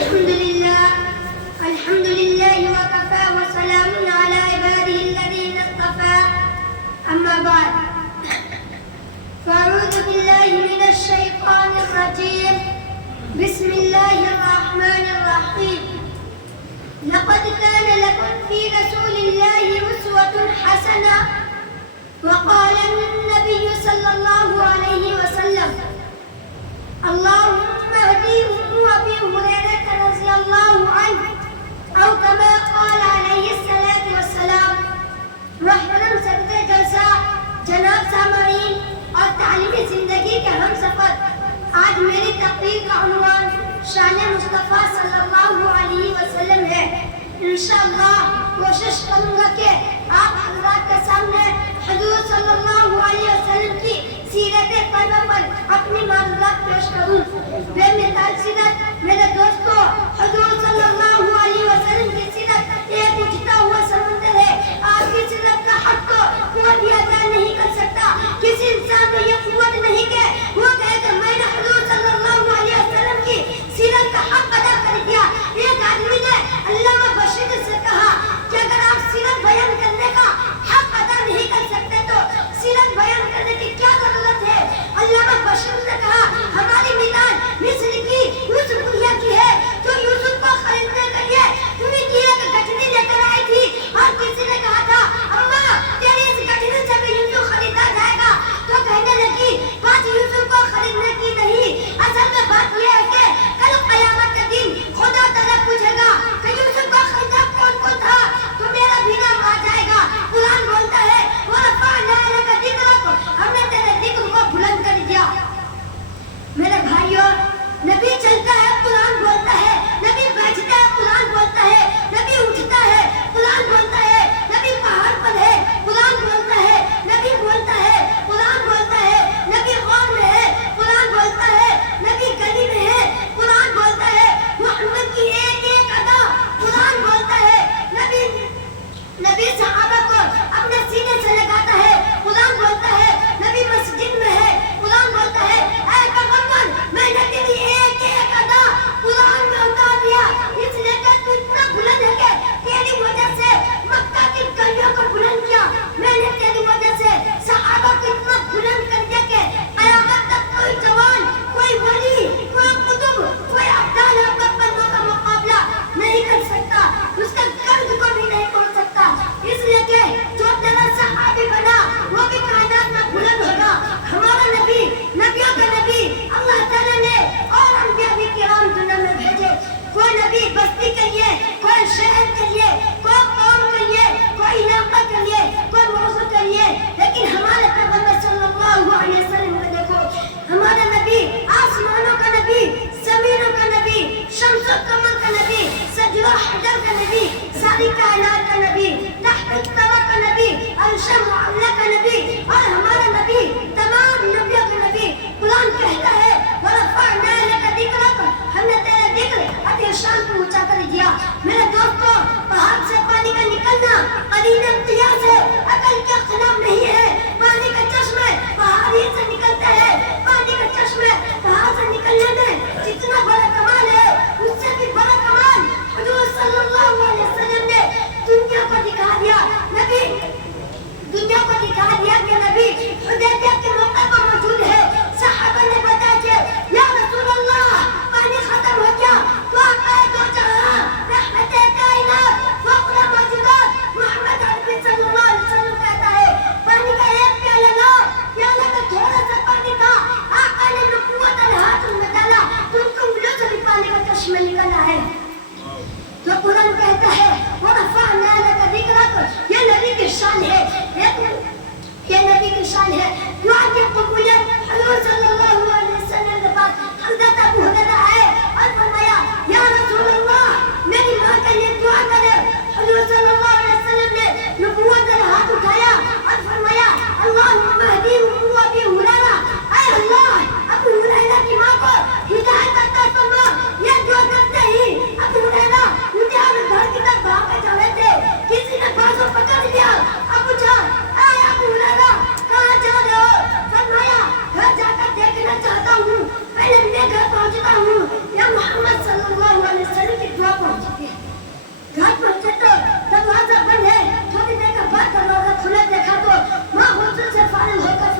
الحمد لله وكفى وسلام على عباده الذين اصطفى أما بعد فأعوذ بالله من الشيطان الرجيم بسم الله الرحمن الرحيم لقد كان لكم في رسول الله أسوة حسنة وقال النبي صلى الله عليه وسلم اللهم اهدي أبي هريرة رضي الله عنه أو كما قال عليه الصلاة والسلام. محترم صدر جلسہ جناب سامعین اور تعلیمی زندگی کے ہم سفر، آج میری تقریر کا عنوان شان مصطفیٰ صلی اللہ علیہ وسلم ہے. انشاءاللہ کوشش کروں گا کہ آپ حضرات کے سامنے حضور صلی اللہ علیہ وسلم کی سیرت طیبہ پر اپنی معلومات پیش کروں. بے مثال سیرت میرے دوستو، حضور صلی اللہ علیہ وسلم کی سیرت ایک اٹھتا ہوا سمندر ہے. آپ کی سیرت کا حق کو کوئی بھی ادا نہیں کر سکتا. کسی انسان میں یہ قوت نہیں کہ وہ کہے کہ میں نے حضور صلی اللہ علیہ وسلم کی سیرت کا حق ادا کر دیا. ایک آدمی نے علامہ بشیر سے کہا کہ اگر آپ سیرت بیان کرنے کا حق ادا نہیں کر سکتے تو سیرت بیان کرنے کی کیا ضرورت ہے؟ علامہ بشیر نے کہا ہماری میدان مصر کی یوسف کی ہے جو یوسف کو خریدنے کے لیے تمہیں کی ایک گٹھنی لے کر آئی تھی اور کسی نے کہا تھا اماں تیری اس گٹھنی سے بھی یوسف خریدا جائے گا تو کہنے لگی بات یوسف کو خریدنے کی نہیں، اصل میں بات یہ ہے کہ کل قیامت کے دن خدا تعالیٰ پوچھے گا کہ یوسف کو خریدا کون کون تھا تو میرا بھی نام آ جائے گا. قرآن بولتا ہے وَرَفَعْنَا لَكَ ذِكْرَكَ، ہم نے تیرے ذکر کو بلند کر دیا. میرے بھائیوں، نبی چلتا ہے قرآن بولتا ہے، نبی بیٹھتا ہے قرآن بولتا ہے، نبی اٹھتا ہے قرآن بولتا ہے، نبی پہاڑ پر ہے قرآن بولتا ہے، نبی بولتا ہے قرآن بولتا ہے، نبی غار میں ہے قرآن بولتا ہے، نبی گلی میں ہے قرآن بولتا ہے. محمد کی ایک ایک ادا قرآن بولتا ہے. نبی صحابہ کو اپنے سینے سے لگاتا ہے قرآن بولتا ہے. نبی مسجد میں ہے قرآن بولتا ہے اے پیغمبر میں نے تیری ایک ایک ادا قرآن میں اتار دیا اس لیے کہ تو اتنا بلند ہے کہ تیری وجہ سے مکہ کی گلیوں کو بلند کیا. میں نے تیری وجہ سے صحابہ کو اتنا بلند کر دیا کہ قیامت تک کوئی جوان، کوئی ولی، کوئی قطب، کوئی ابدال قدموں کا مقابلہ نہیں کر سکتا، اس کے قرض کو بھی نہیں توڑ سکتا. اس لیے کہ جو تیرا صحابی بنا وہ بھی کائنات میں بلند ہوگا. ہمارا نبی، نبیوں کا نبی اللہ تعالیٰ نے اور انبیاء بھی کرام دنیا میں بھیجے. کوئی نبی بستی کے لیے، کوئی شہر کے لیے، کوئی قوم کے لیے، کوئی علاقہ کے لیے، کوئی موضوع کے لیے، لیکن ہمارے پیغمبر صلی اللہ علیہ وسلم کو دیکھو. ہمارا نبی آسمانوں کا نبی، زمینوں کا نبی، شمس و قمر کا نبی، شجر و حجر کا نبی، ساری کائنات کا نبی، تحت الثرى کا نبی، عرش معلیٰ کا نبی، اور ہمارا نبی تمام نبیوں کا نبی. قرآن کہتا ہے وَرَفَعْنَا لَكَ ذِكْرَكَ، ہم نے تیرا ذکر اپنے شان کو اونچا کر دیا. میرے دوستو، پہاڑ سے پانی کا نکلنا قدیم امتیاز ہے، عقل کے خلاف نہیں ہے. پانی کا چشمہ پہاڑ ہی سے نکلتا ہے. پانی کا چشمہ پہاڑ سے نکلنے میں جتنا بڑا کمال ہے اس سے بھی بڑا کمال حضور صلی اللہ علیہ وسلم نے دنیا کو دکھا دیا. نبی دنیا کو دکھا دیا کہ نبی حدیبیہ کے موقع پر موجود ہے. صحابہ نے بتایا کہ یا رسول اللہ پانی ختم ہو گیا تو آپ آئے دو جہاں رحمت کائنات فخر موجودات محمد عربی صلی اللہ علیہ وسلم کہتا ہے پانی کا ایک پیالہ لاؤ. پیالہ میں تھوڑا سا پانی تھا، آقا نے نبوت اور ہاتھ میں ڈالا تو ان کو انگلیوں سے بھی پانی کا چشمہ نکلا ہے. تو قرآن کہتا ہے وَرَفَعْنَا لَكَ ذِكْرَكَ، یہ نبی کی شان ہے، یہ نبی کی شان ہے. دعا کی قبولیت حضور صلی اللہ علیہ وسلم کے پاس حضرت ابو ہریرہ آئے اور فرمایا یا رسول اللہ میری ماں کے لیے دعا کرے. حضور صلی اللہ علیہ وسلم نے نبوت کا ہاتھ اٹھایا اور فرمایا اللہم اہدی ابی ہریرہ، اے اللہ ابو ہریرہ کی ماں کو ہدایت عطا فرما. یہ دعا کرتے ہی ابو ہریرہ گھر کی طرف بھاگ کے چلے تھے. کسی نے بازو پکڑ لیا اور پوچھا اے ابو ہریرہ کہاں جا رہے پہنچتا ہوں یا محمد صلی اللہ علیہ وسلم کی دعا پہنچتی ہے. گھر پہنچے تو دروازہ بند ہے. تھوڑی دیر کے بعد دروازہ کھلا دیکھا تو ماں غسل سے فارغ ہو کر